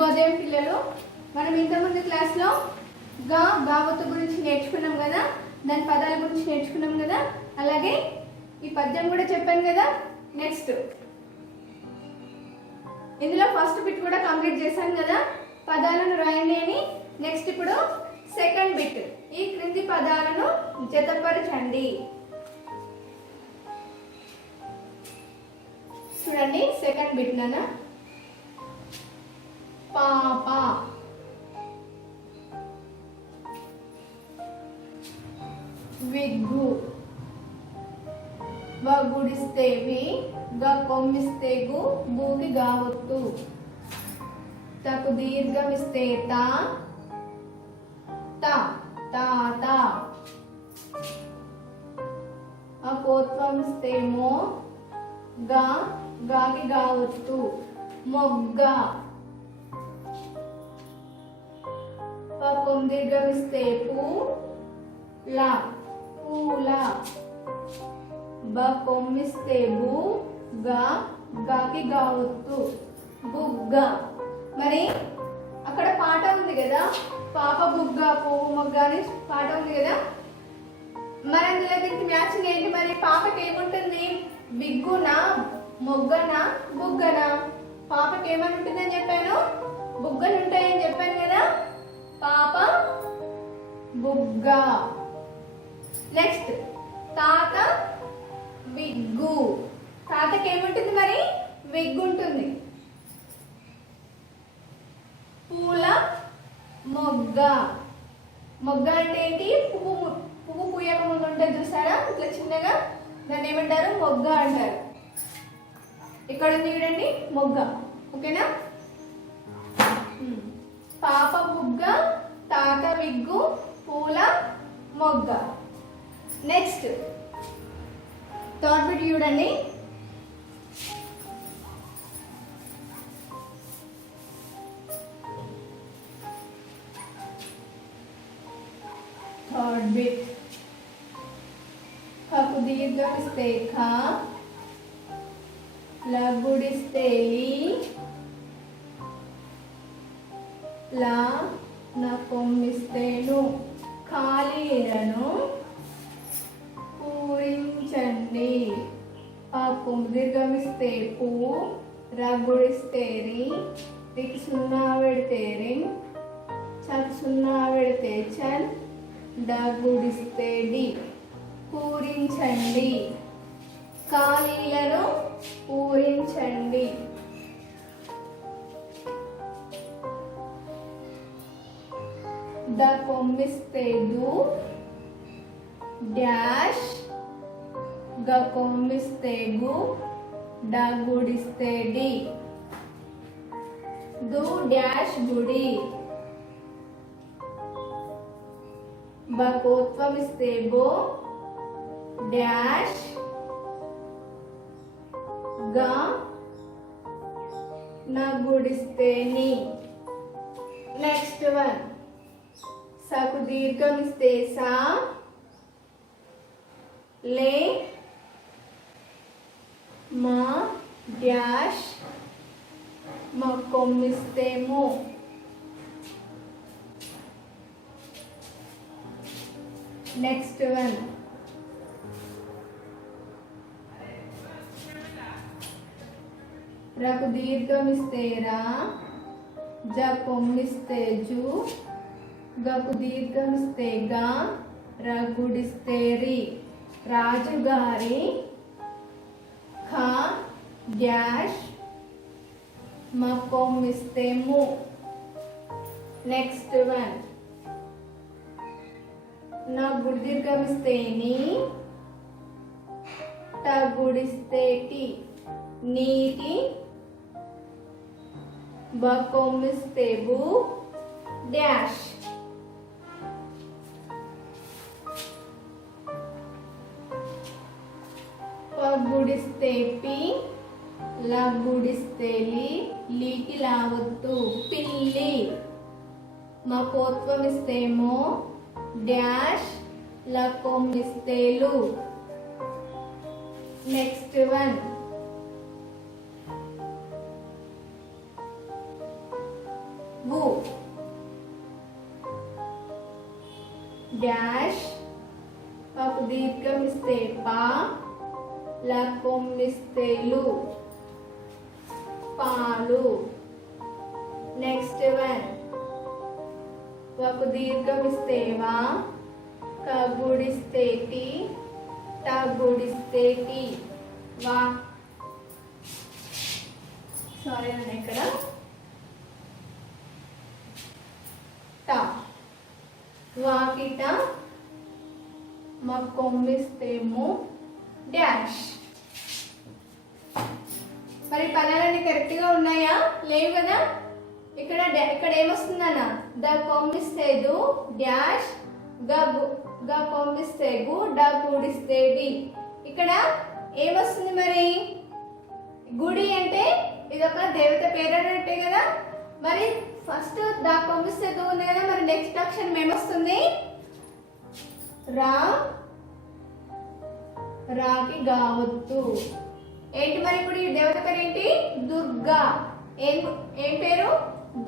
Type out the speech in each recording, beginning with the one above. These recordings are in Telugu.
శుభోదయం పిల్లలు. మనం ఇంతకుముందు క్లాస్లో గావత్తు గురించి నేర్చుకున్నాం కదా, దాని పదాల గురించి నేర్చుకున్నాం కదా, అలాగే ఈ పద్యం కూడా చెప్పాను కదా. నెక్స్ట్ ఇందులో ఫస్ట్ బిట్ కూడా కంప్లీట్ చేశాను కదా, పదాలను రాయండి అని. నెక్స్ట్ ఇప్పుడు సెకండ్ బిట్, ఈ క్రింది పదాలను జతపరచండి. చూడండి సెకండ్ బిట్ నాన్న. పాప, విగ్గు, గుడిస్తే వి, కొమ్మిస్తే గు, బూకి గావత్తు, తకు దీర్ఘమిస్తే తా, తాత, అపోత్వమిస్తే మో, గాకి గావత్తు, మొగ్గ, పక్కం దీర్ఘమిస్తే పూ, పూల, కొమ్మిస్తే బు, గాకి గావత్తు, బుగ్గ. మరి అక్కడ పాట ఉంది కదా, పాప బుగ్గ పువ్వు మొగ్గ అని పాట ఉంది కదా. మరి అందులో దీనికి మ్యాచింగ్ ఏంటి? మరి పాపకి ఏముంటుంది? బిగ్గునా, మొగ్గనా, బుగ్గనా? పాపకి ఏమని ఉంటుందని చెప్పాను? బుగ్గలు ఉంటాయని చెప్పాను కదా. పాప బుగ్గ. నెక్స్ట్ తాత విగ్గు. తాతకి ఏముంటుంది? మరి విగ్గు ఉంటుంది. పూల మొగ్గ. మొగ్గ అంటే ఏంటి? పువ్వు పూయక ముందు ఉంటుంది చూసారా, ఇట్లా చిన్నగా, దాన్ని ఏమంటారు? మొగ్గ అంటారు. ఇక్కడ ఉంది చూడండి మొగ్గ. ఓకేనా? పాప బుగ్గ, తాత విగ్గు, పూల మొగ్గ. నెక్స్ట్ థర్డ్ బిట్ చూడండి. థర్డ్ బిట్, ఖకు దీర్ఘమిస్తే ఖ, లగుడిస్తే లి, లా, కొమ్మిస్తే ను, ఖాళీలను పూరించండి. పప్పు దీర్ఘమిస్తే పూ, రగుడిస్తే రి, రికి సున్నా పెడితే రింగ్, చల్ సున్నా పెడితే చల్, డగుడిస్తే డి, పూరించండి. ఖాళీలను పూరించండి. కొమ్మిస్తే దు, డాష్, కొమ్మిస్తే గు, డగుడిస్తే డి, దు డాష్ గుడి. కోత్వమిస్తే బో, డాష్, గా, గుడిస్తే ని. నెక్స్ట్ వన్, సకు దీర్ఘమిస్తే సా, లే, మా, డాష్, కొమ్మిస్తే మో. నెక్స్ట్ వన్, రకు దీర్ఘమిస్తే రా, కొమ్మిస్తే జు, గకు దీర్ఘమిస్తే గా, రగుడిస్తే రి, రాజుగారి, ఖ, డాష్, కొమ్మిస్తే ము. నెక్స్ట్ వన్, గుడి దీర్ఘమిస్తే ని, గుడిస్తే టి, నీటి, కొమ్మిస్తే బు, డాష్. గుడిస్తే పి, గుడిస్తే లి, లీకి లావత్తు, పిల్లి. కోత్వమిస్తే మో, డాష్, కొమ్మిస్తే లు. నెక్స్ట్ వన్, వు డాష్ పాకు దీర్ఘం ఇస్తే పా లా కొమ్మిస్తే లు పాలు. నెక్స్ట్ వన్ వాకు దీర్ఘం ఇస్తే వా క గుడిస్తే టి ట గుడిస్తే టి వా. సారీ అండి ఇక్కడ ట వాకిట మా కొమ్మిస్తేమో డాష్. మరి పదాలన్నీ కరెక్ట్గా ఉన్నాయా? లేవు కదా. ఇక్కడ ఇక్కడ ఏమొస్తుందన్న ద కొమ్మిస్తేదు డాష్ గ కొమ్మిస్తే గు డ కూడిస్తే డి. ఇక్కడ ఏమొస్తుంది మరి? గుడి అంటే ఇది ఒక దేవత పేరు అన్నట్టే కదా. మరి ఫస్ట్ ద కొమ్మిస్తే దు ఉంది కదా, మరి నెక్స్ట్ అక్షరం ఏమొస్తుంది? రా రాకి గావత్తు. ఏంటి మరి ఇప్పుడు ఈ దేవత పేరు ఏంటి? దుర్గా. ఏం పేరు?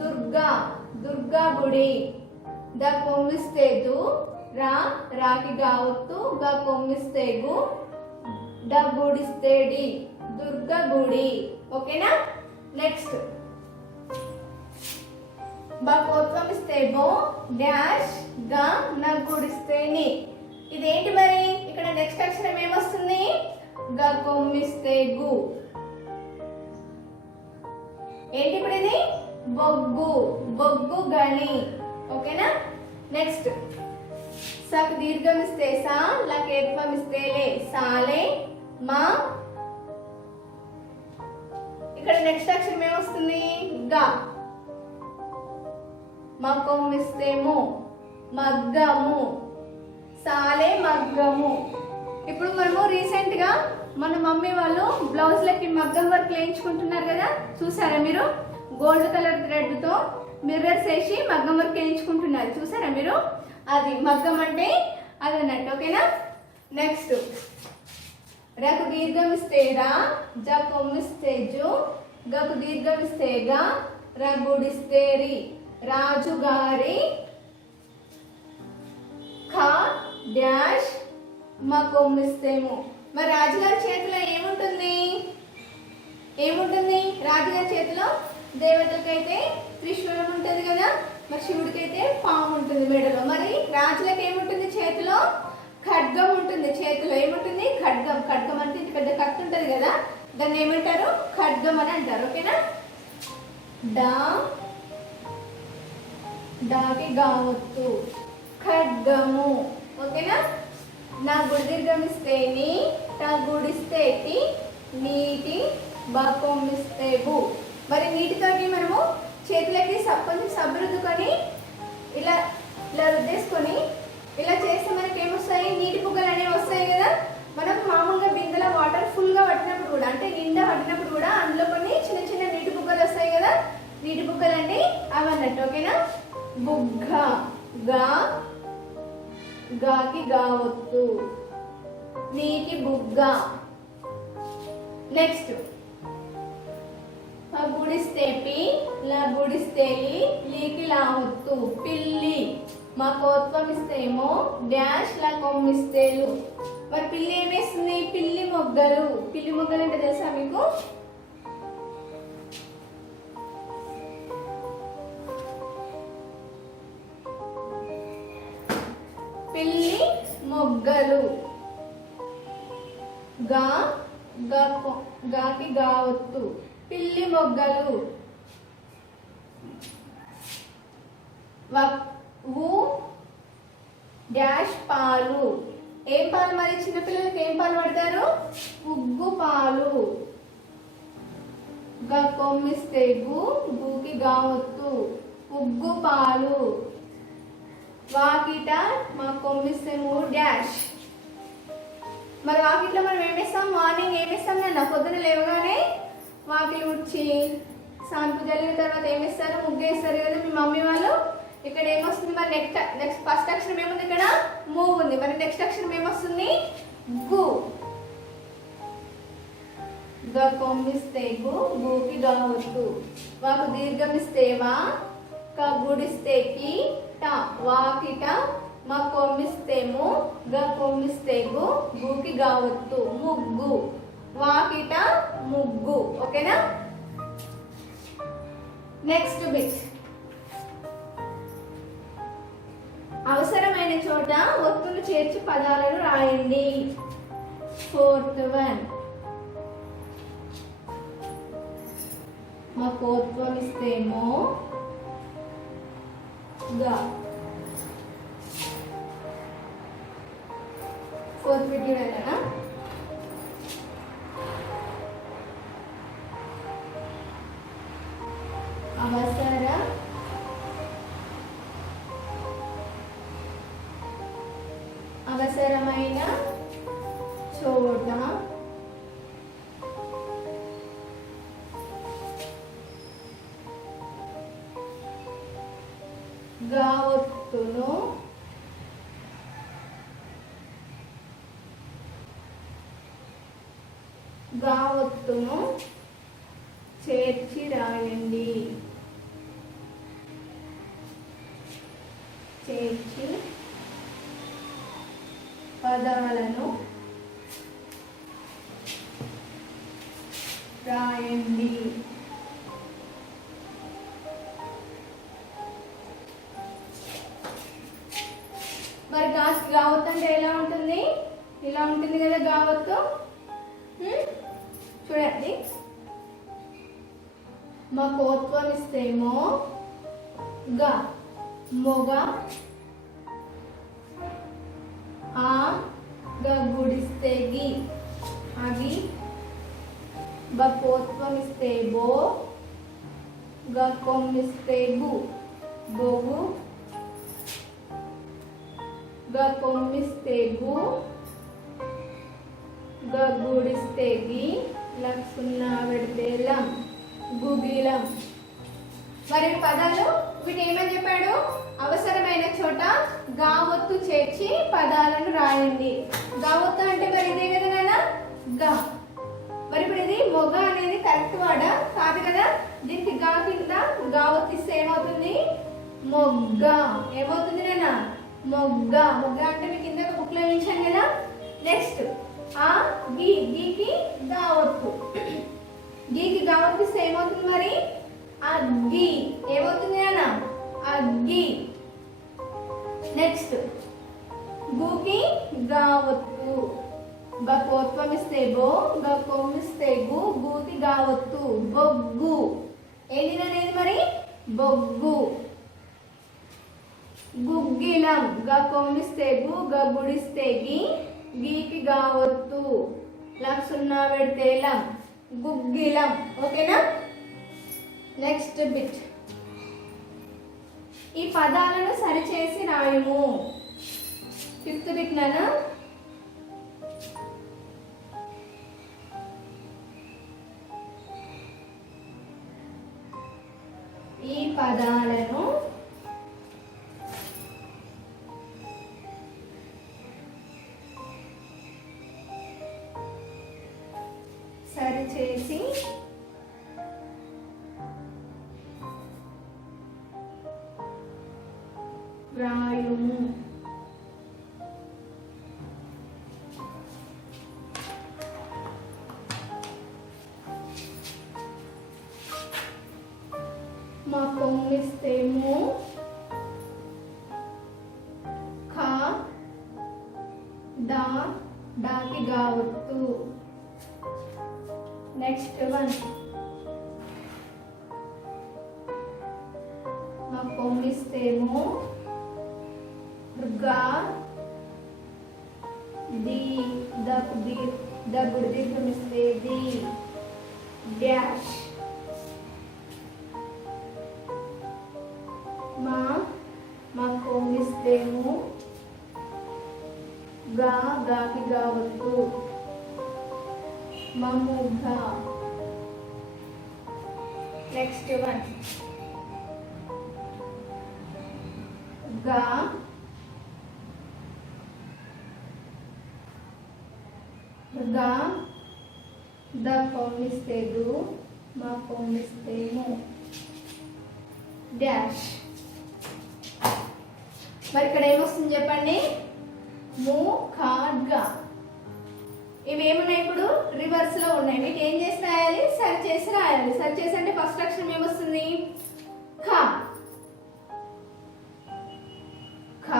దుర్గా. దుర్గా గుడి. ద కొమ్మిస్తే దు రా రాకి గావత్తు గ కొమ్మిస్తే గు డ గుడిస్తే డి దుర్గా గుడి. ఓకేనా? నెక్స్ట్ బ కోత్వం ఇస్తే బో డాష్ గా న గుడిస్తే ని. ఇదేంటి మరి? ఇక్కడ నెక్స్ట్ అక్షరం ఏమొస్తుంది? గ కొమ్మిస్తే గు. ఏంటి ఇప్పుడు ఇది? బొగ్గు. బొగ్గు గని. ఓకేనా? నెక్స్ట్ సక్ దీర్ఘం ఇస్తే సా లకేత్వం ఇస్తే లే సాలే మా. ఇక్కడ నెక్స్ట్ అక్షరం ఏమొస్తుంది? గా. మా కొమ్మిస్తే ము మగ్గము. సాలే మగ్గము. ఇప్పుడు మనము రీసెంట్ గా మన మమ్మీ వాళ్ళు బ్లౌజ్లకి మగ్గం వర్క్ వేయించుకుంటున్నారు కదా, చూసారా మీరు? గోల్డ్ కలర్ థ్రెడ్ తో మిర్రర్స్ వేసి మగ్గం వర్క్ వేయించుకుంటున్నారు, చూసారా మీరు? అది మగ్గం అంటే అది అన్నట్టు. ఓకేనా? నెక్స్ట్ రకు దీర్ఘం ఇస్తే రా జ కొమ్మిస్తే జు గకు దీర్ఘం ఇస్తే గా ర గుడిస్తే రి రాజుగారి ఖ డాష్ మా కొమ్మిస్తేము. మరి రాజుగారి చేతిలో ఏముంటుంది? ఏముంటుంది రాజుగారి చేతిలో? దేవతలకైతే త్రిశూలం ఉంటుంది కదా, మరి శివుడికైతే పాము ఉంటుంది మెడలో. మరి రాజులకు ఏముంటుంది చేతిలో? ఖడ్గం ఉంటుంది. చేతిలో ఏముంటుంది? ఖడ్గం. ఖడ్గం అంటే ఇంత పెద్ద కత్తి ఉంటుంది కదా, దాన్ని ఏమంటారు? ఖడ్గం అని అంటారు. ఓకేనా? డా డాకి గావత్తు ఖడ్గము. ఓకేనా? నా గుడి దీర్ఘం ఇస్తే నీ నా గుడిస్తే టి నీటి బా కొమ్మిస్తే బు. మరి నీటితోటి మనము చేతులకి కొంచెం సబ్బు రుద్దుకొని ఇలా ఇలా రుద్దేసుకొని ఇలా చేస్తే మనకి ఏమొస్తాయి? నీటి బుగ్గలు అనేవి వస్తాయి కదా. మనం మామూలుగా బిందెల వాటర్ ఫుల్గా పట్టినప్పుడు కూడా, అంటే నిండా పట్టినప్పుడు కూడా అందులో కొన్ని చిన్న చిన్న నీటి బుగ్గలు వస్తాయి కదా. నీటి బుగ్గలు అంటే అవి అన్నట్టు. ఓకేనా? బుగ్గ గా గాకి గావత్తు నీటి బుగ్గ. నెక్స్ట్ గుడిస్తే పి లా గుడిస్తే లీకి లావత్తు పిల్లి. మా కోత్వం ఇస్తేమో డాష్ లా కొమ్మిస్తేలు. మరి పిల్లి ఏమేస్తుంది? పిల్లి మొగ్గలు. పిల్లి మొగ్గలు అంటే తెలుసా మీకు? పిల్లి మొగ్గలు. గా గాకి గావత్తు పిల్లి మొగ్గలు. వు డాష్ పాలు. ఏం పాలు మరి? చిన్నపిల్లలకి ఏం పాలు పడతారు? ఉగ్గు పాలు. గా కొమ్మిస్తే గు గుకి గావత్తు ఉగ్గు పాలు. వాకిట మా కొమ్మిస్తే ము డాష్. మరి వాకిట్లో మనం ఏమేస్తాం? మార్నింగ్ ఏమేస్తాం నాన్న? పొద్దున లేవగానే వాకిలి ఉడ్చి సాంపు జల్లిన తర్వాత ఏమేస్తారు? ముగ్గేస్తారు కదా మీ మమ్మీ వాళ్ళు. ఇక్కడ ఏమొస్తుంది మరి? నెక్స్ట్ ఫస్ట్ అక్షరం ఏముంది? ఇక్కడ మూ ఉంది. మరి నెక్స్ట్ అక్షరం ఏమొస్తుంది? గు. గ కొమ్మిస్తే గు గుకి గావత్తు. వాకు దీర్ఘం ఇస్తే వా క గుడిస్తే కి ట వాకిట మ కొమ్మిస్తే ము గ కొమ్మిస్తే గు గుకి గావత్తు ముగ్గు వాకిట ముగ్గు ఓకేనా. నెక్స్ట్ బిట్ అవసరమైన చోట ఒత్తులు చేర్చి పదాలను రాయండి. ఫోర్త్ వన్ మా కోత్వం ఇస్తేమో గా ఫోర్త్ బిట్ చూడాలనా. అవసరమైన చోట గావత్తును చేర్చి రాయండి. చేర్చి పదాలను రాయండి. మరి గావత్తు అంటే ఎలా ఉంటుంది? ఇలా ఉంటుంది కదా గావత్తు. చూడండి, మా కోత్వం ఇస్తేమో గా మొగ ఆ గ గుడిస్తే గి అగి బ కోత్వం ఇస్తే బో గ కొమ్మిస్తే గు బొగు గ కొమ్మిస్తే గు గ గుడిస్తే గి లకు సున్నా పెడితే లం గుగిలం. మరి పదాలు వీటి ఏమని చెప్పాడు? అవసరమైన చోట గావత్తు చేర్చి పదాలను రాయండి. గావత్తు అంటే మరి ఇదే కదా నాన్న గా. మరి ఇప్పుడు ఇది మొగ అనేది కరెక్ట్ వాడా కాదు కదా. దీనికి గా కింద గావత్తు ఇస్తే ఏమవుతుంది? మొగ్గ. ఏమవుతుంది నాన్న? మొగ్గ. మొగ్గ అంటే మీకు కింద బుక్ లో ఇచ్చాను కదా. నెక్స్ట్ ఆ గీకి గావత్తు. గీకి గావత్తు ఇస్తే ఏమవుతుంది మరి? అగ్గి. ఏమవుతుంది నాన్న? అగ్గి. నెక్స్ట్ గుకి గావత్తు. గ కోత్వం ఇస్తే బో గ కొమ్మిస్తే గు గుకి గావత్తు బొగ్గు. ఏంటి అనేది మరి? బొగ్గు. గుగ్గిలం. గ కొమ్మిస్తే గు గ గుడిస్తే గి గీకి గావత్తు లకు సున్నా పెడితే లం గుగ్గిలం. ఓకేనా. నెక్స్ట్ బిట్ ఈ పదాలను సరిచేసి రాయము. ఫిఫ్త్ బిట్ నానా. ఈ పదాలను సరిచేసి వ్రాయుము. మా కొమ్మిస్తేమో ఖ డాకి గావత్తు. నెక్స్ట్ వన్ మా కొమ్మిస్తేమో గా ది దీర్ఘం ఇస్తే ది డాష్. మా కొమ్మిస్తేమో గాకి గావత్తు మమ్ముగ. నెక్స్ట్ వన్ గా ద కొమ్మిస్తే దు మా కొమ్మిస్తేమో డాష్. మరి ఇక్కడ ఏమొస్తుంది చెప్పండి, ము ఖ గ. ఇవి ఏమున్నాయి ఇప్పుడు రివర్స్ లో ఉన్నాయి. మీకు ఏం చేసి రాయాలి, సరి చేసి రాయాలి. సరి చేసి అంటే ఫస్ట్ అక్షరం ఏమొస్తుంది, ఖ. ఖ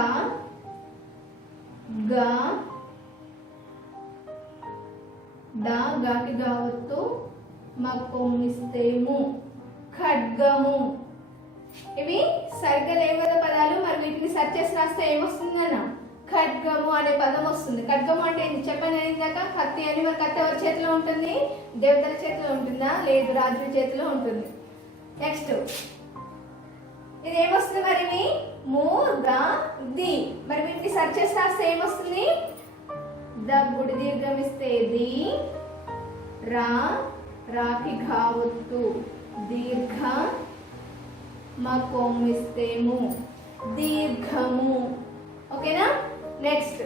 గ డ గాకి గావత్తు మక్కొమ్మిస్తే ము ఖడ్గము. ఇవి సరిగ్గా లేవు కదా పదాలు. మరి వీటిని సరి చేసి రాస్తే ఏమొస్తుందన్న, ఖడ్గము అనే పదం వస్తుంది. ఖడ్గము అంటే ఏంటి చెప్పండి, ఇందాక కత్తి అని. మరి కత్తి ఎవరి చేతిలో ఉంటుంది, దేవతల చేతిలో ఉంటుందా, లేదు రాజుల చేతిలో ఉంటుంది. నెక్స్ట్ ఇది ఏమొస్తుంది మరి, ఇవి ము ద ది. మరి వీటిని సరి చేసి రాస్తే ఏమొస్తుంది, ద గుడి దీర్ఘం ఇస్తే ది, రా రాకి ఘావత్తు దీర్ఘ, మా కొమ్మిస్తే ము దీర్ఘము. ఓకేనా. నెక్స్ట్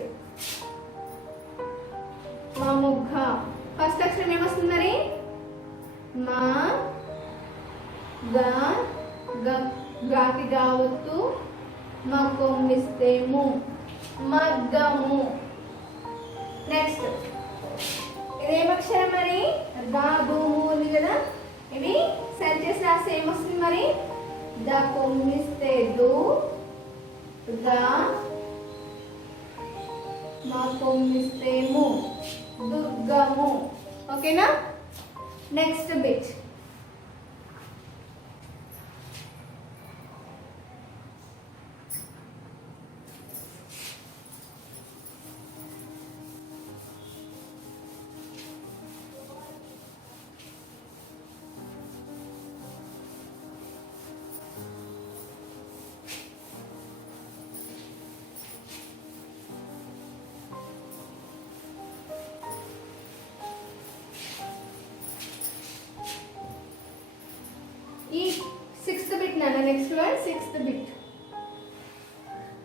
మా ముఖ. ఫస్ట్ అక్షరం ఏమొస్తుంది మరి, మా గాకి గావత్తు మా కొమ్మిస్తే ము మగ్గము. నెక్స్ట్ ఇదేమక్షరం మరి, గా భూము ఉంది కదా. ఇవి సరి చేసి రాస్తే ఏమొస్తుంది మరి, ద కొమ్మిస్తే దు, గా మా కొమ్మిస్తే ము దుర్గము. ఓకేనా. నెక్స్ట్ బిట్, ఈ 6th బిట్ నాన్న. Next one 6th bit.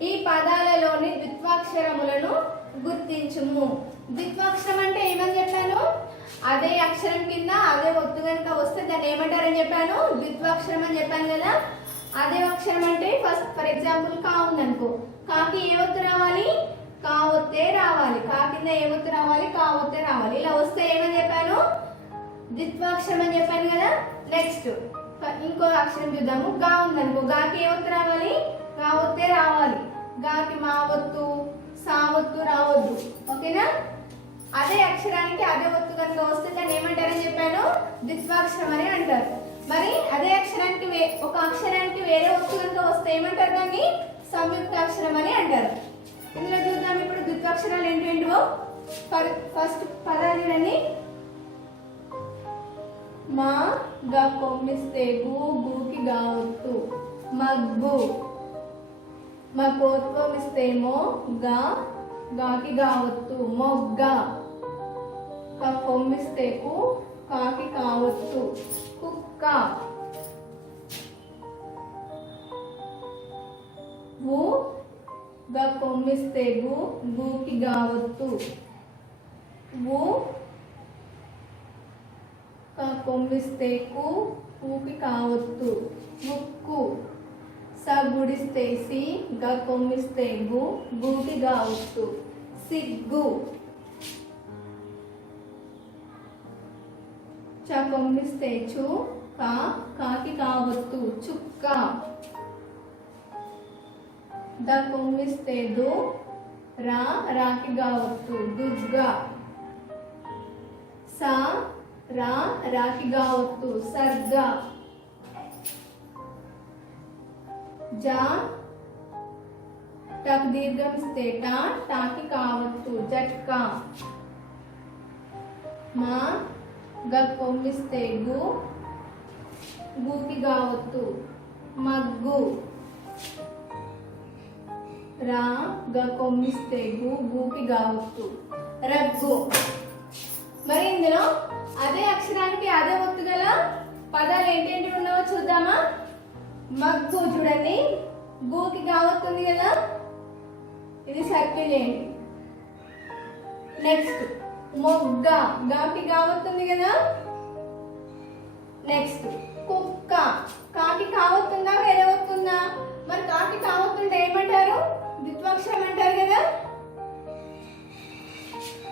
ఈ పదాలలోని ద్విత్వాక్షరములను గుర్తించుము. ద్విత్వాక్షరం అంటే ఏమని చెప్పాను, అదే అక్షరం కింద అదే ఒత్తు కనుక వస్తే దాన్ని ఏమంటారని చెప్పాను, ద్విత్వాక్షరం అని చెప్పాను కదా. అదే అక్షరం అంటే ఫర్ ఎగ్జాంపుల్ కా ఉందనుకో, కాకి ఏ ఒత్తు రావాలి, కా ఒత్తే రావాలి. కా కింద ఏ ఒత్తు రావాలి, కా ఒత్తే రావాలి. ఇలా వస్తే ఏమని చెప్పాను, ద్విత్వాక్షరం అని చెప్పాను కదా. నెక్స్ట్ ఇంకో అక్షరం చూద్దాము. గా ఉందనుకో, గాకి ఏ ఒత్తు రావాలి, గా ఒత్తే రావాలి. గాకి మా ఒత్తు సా ఒత్తు రావద్దు. ఓకేనా. అదే అక్షరానికి అదే ఒత్తు కనుక వస్తే దాన్ని ఏమంటారని చెప్పాను, ద్విత్వాక్షరం అని అంటారు. మరి అదే అక్షరానికి ఒక అక్షరానికి వేరే ఒత్తు కనుక వస్తే ఏమంటారు, దాన్ని సంయుక్తాక్షరం అని అంటారు. ఇందులో చూద్దాం ఇప్పుడు ద్విత్వాక్షరాలు ఏంటో. ఫస్ట్ పదాలు చూడండి. మా గా కొమ్మిస్తే గు, గుకి గావత్తు మగ్గు. మా కోత్కొమ్మిస్తే మో, గా గాకి గావత్తు మొగ్గ. కా కొమ్మిస్తే కు, కాకి కావత్తు కుక్క. వు గా కొమ్మిస్తే గు, గుకి గావత్తు వు. కా కొమ్మిస్తే కు, కూకి కావత్తు ముక్కు. సా గుడిస్తే సి, గా కొమ్మిస్తే గు, గూకి గావత్తు సిగ్గు. చా కొమ్మిస్తే చు, కా కాకి కావత్తు చుక్క. ద కొమ్మిస్తే దు, రా రాకి గావత్తు దుర్గ. సా రా రాకి గావత్తు సర్గ. జా టక్ దీర్ఘం ఇస్తే టా, టాకి కావత్తు జట్కా. మా గ కొమ్మిస్తే గు, గూకి గావత్తు మగ్గు. రా గ కొమ్మిస్తే గు, గూకి గావత్తు రగ్గు. మరి ఇందులో అదే అక్షరానికి అదే ఒత్తు గల పదాలు ఏంటేంటి ఉన్నావో చూద్దామా. మగ్గు చూడండి, గూకి గావత్తుంది కదా, ఇది సర్కిల్ చేయండి. నెక్స్ట్ మొగ్గ, గాకి గావత్తుంది కదా. నెక్స్ట్ కుక్క, కాకి కావత్తుందా వేరే వస్తుందా. మరి కాకి కావత్తుంటే ఏమంటారు, ద్విత్వాక్షరం అంటారు కదా.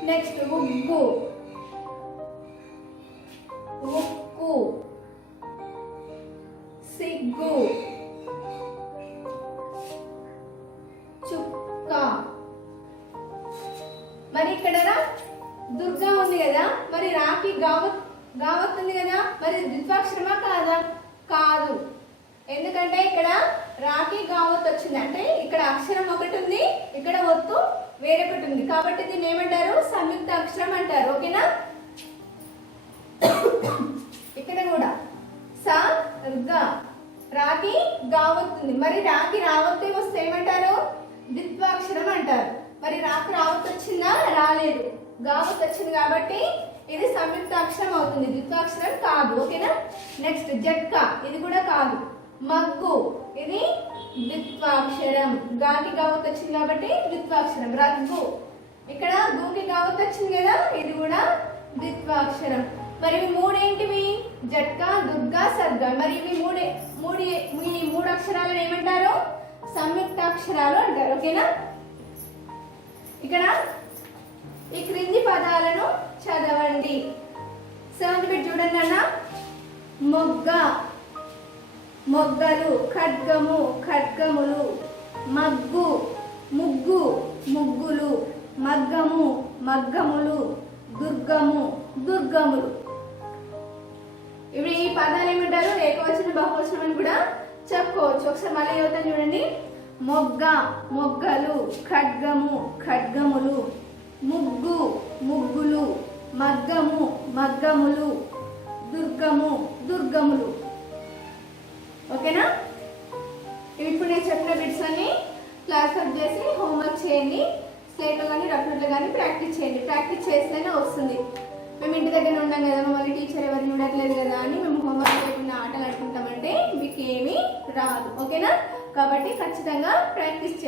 నెక్స్ట్ ఉగ్గు, ఉక్కు, సిగ్గు, చుక్క. మరి ఇక్కడ దుర్గా ఉంది కదా, మరి రాకి గావత్ ఉంది కదా, మరి ద్విత్వాక్షరమా కాదా? కాదు. ఎందుకంటే ఇక్కడ రాకి గావత్ వచ్చింది అంటే ఇక్కడ అక్షరం ఒకటి ఉంది, ఇక్కడ ఒత్తు వేరొకటి ఉంది, కాబట్టి దీన్ని ఏమంటారు? సంయుక్త అక్షరం అంటారు. ఓకేనా. ఇక్కడ కూడా స గా రాకి గావత్ ఉంది, మరి రాకి రావత్తే వస్తే ఏమంటారు? ద్విత్వాక్షరం అంటారు. మరి రాకి రావత్ వచ్చిందా? రాలేదు. గావత్ వచ్చింది కాబట్టి ఇది సంయుక్త అక్షరం అవుతుంది, ద్విత్వాక్షరం కాదు. ఓకేనా. నెక్స్ట్ జట్కా, ఇది కూడా కాదు. మగ్గు, ఇది ద్విత్వాక్షరం. గాకి గావత్ వచ్చింది కాబట్టి ద్విత్వాక్షరం. రగ్గు, ఇక్కడ గూకి గావత్ వచ్చింది కదా, ఇది కూడా ద్విత్వాక్షరం. మరి ఇవి మూడేంటివి? జట్కా, దుర్గా, సర్గా. మరి ఇవి మూడు అక్షరాలను ఏమంటారు? సంయుక్త అక్షరాలు అంటారు. ఓకేనా. ఇక్కడ ఈ క్రింది పదాలను చదవండి. 7th బిట్ చూడండి అన్న. మొగ్గ, మొగ్గలు. ఖడ్గము, ఖడ్గములు. మగ్గు, ముగ్గు, ముగ్గులు. మగ్గము, మగ్గములు. దుర్గము, దుర్గములు. ఇప్పుడు ఈ పదాలు ఏమంటారు? ఏకవచనం, బహువచనం అని కూడా చెప్పుకోవచ్చు. ఒకసారి మళ్ళీ చదువుతాను చూడండి. మొగ్గ, మొగ్గలు. ఖడ్గము, ఖడ్గములు. ముగ్గు, ముగ్గులు. మగ్గము, మగ్గములు. దుర్గము, దుర్గములు. ఓకేనా. ఇప్పుడు నేను చెప్పిన బిట్స్ అన్ని క్లాస్ వర్క్ చేసి హోంవర్క్ చేయండి. స్లేట్లో కానీ రఫ్ నోట్లో కానీ ప్రాక్టీస్ చేయండి. ప్రాక్టీస్ చేస్తేనే వస్తుంది. మేము ఇంటి దగ్గర ఉన్నాం కదా, మమ్మల్ని టీచర్ ఎవరిని ఉండట్లేదు కదా అని మేము హోంవర్క్ చేయకుండా ఆటలు ఆడుకుంటామంటే మీకు ఏమీ రాదు. ఓకేనా. కాబట్టి ఖచ్చితంగా ప్రాక్టీస్ చేయండి.